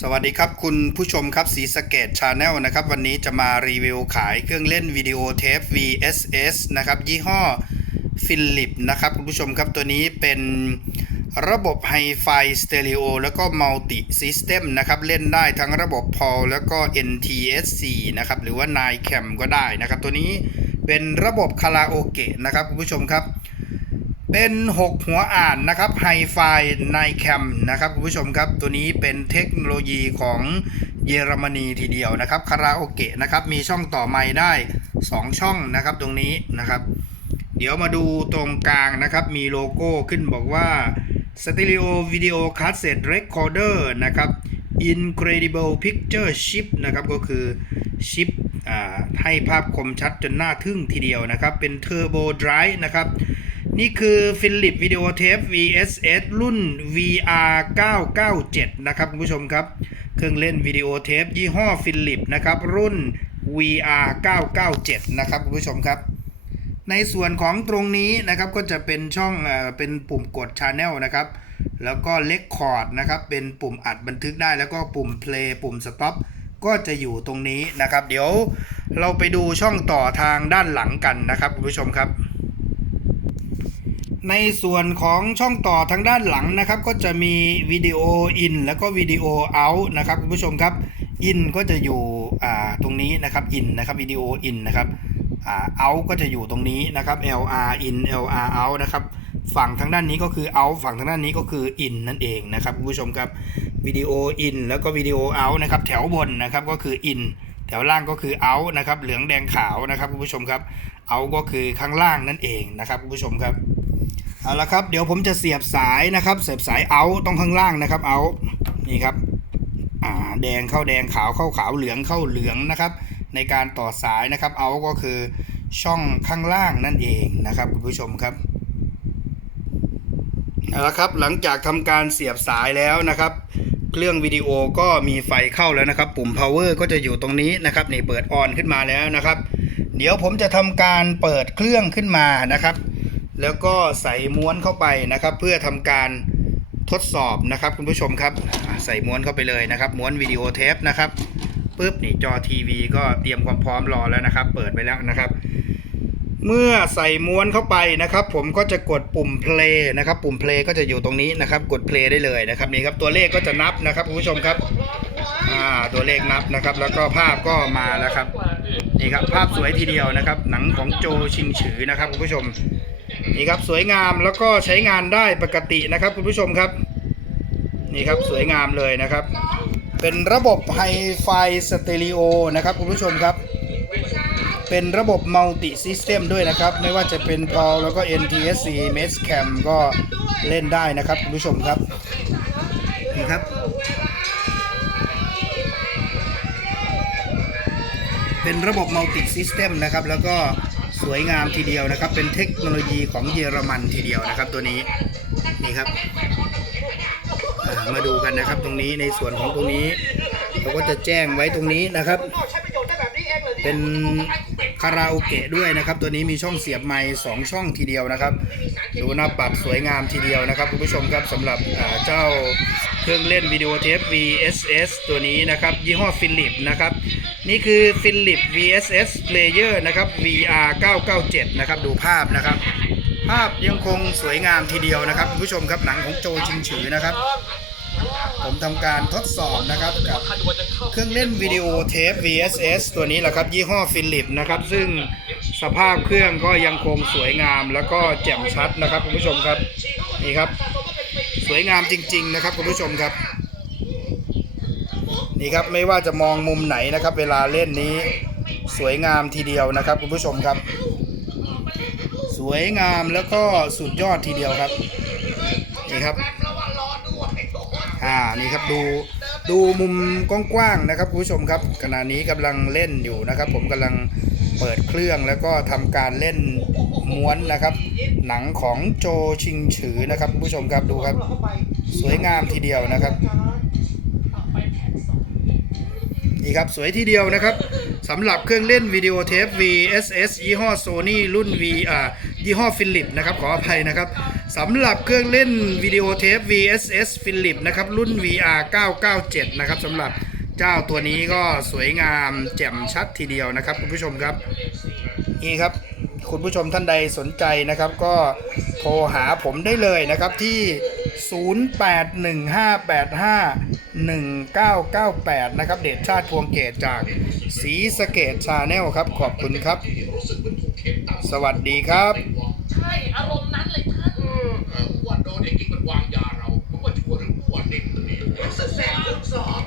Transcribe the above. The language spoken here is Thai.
สวัสดีครับคุณผู้ชมครับสีสเกตชาแนลนะครับ วันนี้จะมารีวิวขายเครื่องเล่นวิดีโอเทป VSS นะครับ ยี่ห้อฟิลิปนะครับ คุณผู้ชมครับตัวนี้เป็นระบบไฮไฟสเตอริโอแล้วก็มัลติซิสเต็มนะครับ เล่นได้ทั้งระบบ PAL แล้วก็ NTSC นะครับ หรือว่า 9cam ก็ได้นะครับ ตัวนี้เป็นระบบคาราโอเกะนะครับ คุณผู้ชมครับ เป็น 6 หัวอ่านนะครับไฮไฟไนแคมนะครับคุณผู้ชมครับตัวนี้เป็นเทคโนโลยีของเยอรมนีทีเดียวนะครับคาราโอเกะนะครับมีช่องต่อไม้ได้ 2 ช่องนะครับตรงนี้นะครับ เดี๋ยวมาดูตรงกลางนะครับมีโลโก้ขึ้นบอกว่า Stereo Video Cassette Recorder นะครับ Incredible Picture Chip นะครับก็คือชิปให้ภาพคมชัดจนน่าทึ่งทีเดียวนะครับเป็น Turbo Drive นะครับ นี่คือฟิลิปวิดีโอเทป VSS รุ่น VR 997 นะครับคุณผู้ชมครับ เครื่องเล่นวิดีโอเทปยี่ห้อฟิลิปนะครับ รุ่น VR 997 นะครับคุณผู้ชมครับ ในส่วนของตรงนี้นะครับก็จะเป็นช่องเป็นปุ่มกด Channel นะครับ แล้วก็เล c คอร์ดนะครับ เป็นปุ่มอัดบันทึกได้แล้วก็ปุ่ม Play ปุ่ม Stop ก็จะอยู่ตรงนี้นะครับ เดี๋ยวเราไปดูช่องต่อทางด้านหลังกันนะครับคุณผู้ชมครับ ในส่วนของช่องต่อทางด้านหลังนะครับ ก็จะมีวิดีโออินแล้วก็วิดีโอเอาท์นะครับคุณผู้ชมครับอินก็จะอยู่ตรงนี้นะครับอินนะครับวิดีโออินนะครับอ่าเอาก็จะอยู่ตรงนี้นะครับ LR in LR out นะครับฝั่งทางด้านนี้ก็คือ out ฝั่งทางด้านนี้ก็คือ in นั่นเองนะครับคุณผู้ชมครับวิดีโออินแล้วก็วิดีโอเอาท์นะครับแถวบนนะครับก็คือ in แถวล่างก็คือ out นะครับเหลืองแดงขาวนะครับคุณผู้ชมครับ out ก็คือข้างล่างนั่นเองนะครับคุณผู้ชมครับ เอาละครับ เดี๋ยวผมจะเสียบสายนะครับ เสียบสายเอาต้องข้างล่างนะครับเอานี่ครับอ่าแดงเข้าแดงขาวเข้าขาวเหลืองเข้าเหลืองนะครับ ในการต่อสายนะครับเอาก็คือช่องข้างล่างนั่นเองนะครับคุณผู้ชมครับเอาละครับหลังจากทำการเสียบสายแล้วนะครับเครื่องวิดีโอก็มีไฟเข้าแล้วนะครับ ปุ่ม power ก็จะอยู่ตรงนี้นะครับนี่เปิดออนขึ้นมาแล้วนะครับ เดี๋ยวผมจะทำการเปิดเครื่องขึ้นมานะครับ แล้วก็ใส่ม้วนเข้าไปนะครับ เพื่อทำการทดสอบนะครับคุณผู้ชมครับใส่ม้วนเข้าไปเลยนะครับ ม้วนวิดีโอเทปนะครับปุ๊บนี่จอทีวีก็เตรียมความพร้อมรอแล้วนะครับ เปิดไปแล้วนะครับ เมื่อใส่ม้วนเข้าไปนะครับ ผมก็จะกดปุ่ม play นะครับ ปุ่ม play ก็จะอยู่ตรงนี้นะครับ กด play ได้เลยนะครับนี่ครับตัวเลขก็จะนับนะครับคุณผู้ชมครับอ่าตัวเลขนับนะครับ แล้วก็ภาพก็มาแล้วครับนี่ครับภาพสวยทีเดียวนะครับ หนังของโจชิงฉือนะครับคุณผู้ชม นี่ครับสวยงามแล้วก็ใช้งานได้ปกตินะครับ คุณผู้ชมครับ นี่ครับสวยงามเลยนะครับ เป็นระบบไฮไฟสเตอริโอนะครับคุณผู้ชมครับ เป็นระบบมัลติซิสเต็มด้วยนะครับ ไม่ว่าจะเป็น PAL แล้วก็ NTSC m e s c a m ก็เล่นได้นะครับคุณผู้ชมครับนี่ครับเป็นระบบมัลติซิสเต็มนะครับ แล้วก็ สวยงามทีเดียวนะครับ เป็นเทคโนโลยีของเยอรมันทีเดียวนะครับ ตัวนี้นี่ครับมาดูกันนะครับตรงนี้ในส่วนของตรงนี้เราก็จะแจ้งไว้ตรงนี้นะครับ เป็นคาราโอเกะด้วยนะครับ ตัวนี้มีช่องเสียบไมค์สองช่องทีเดียวนะครับ ดูหน้าปัดสวยงามทีเดียวนะครับคุณผู้ชมครับสำหรับเจ้า เครื่องเล่นวิดีโอเทป VSS ตัวนี้นะครับ ยี่ห้อฟิลิปนะครับ นี่คือฟิลิป VSS Player นะครับ VR 997 นะครับ ดูภาพนะครับ ภาพยังคงสวยงามทีเดียวนะครับคุณผู้ชมครับหนังของโจชิงฉือนะครับ ผมทำการทดสอบนะครับกับเครื่องเล่นวิดีโอเทป VSS ตัวนี้แหละครับ ยี่ห้อฟิลิปนะครับ ซึ่งสภาพเครื่องก็ยังคงสวยงามแล้วก็แจ่มชัดนะครับคุณผู้ชมครับนี่ครับ สวยงามจริง ๆ นะครับคุณผู้ชมครับ นี่ครับไม่ว่าจะมองมุมไหนนะครับ เวลาเล่นนี้สวยงามทีเดียวนะครับคุณผู้ชมครับ สวยงามแล้วก็สุดยอดทีเดียวครับนี่ครับอ่านี่ครับดูดูมุมกว้างๆนะครับคุณผู้ชมครับขณะนี้กำลังเล่นอยู่นะครับ ผมกำลัง เปิดเครื่องแล้วก็ทำการเล่นม้วนนะครับ หนังของโจชิงฉือนะครับผู้ชมครับดูครับ สวยงามทีเดียวนะครับนี่ครับสวยทีเดียวนะครับสำหรับเครื่องเล่นวิดีโอเทป VSS ยี่ห้อ Sony รุ่น V อ่ายี่ห้อฟิลิปนะครับขออภัยนะครับสำหรับเครื่องเล่นวิดีโอเทป VSS Philips นะครับรุ่น VR 997 นะครับสำหรับ เจ้าตัวนี้ก็สวยงามแจ่มชัดทีเดียวนะครับ คุณผู้ชมครับ นี่ครับ คุณผู้ชมท่านใดสนใจนะครับ ก็โทรหาผมได้เลยนะครับที่ 0815851998 นะครับ เดชชาติพวงเกตจากสีสะเกตชาแนลครับ ขอบคุณครับ สวัสดีครับ ใช่อารมณ์นั้นเลยท่านเออเออว่าโดนไอ้กิ๊กมันวางยาเราผมว่าชัวร์หรือว่าเด็กคนนี้แสบสอง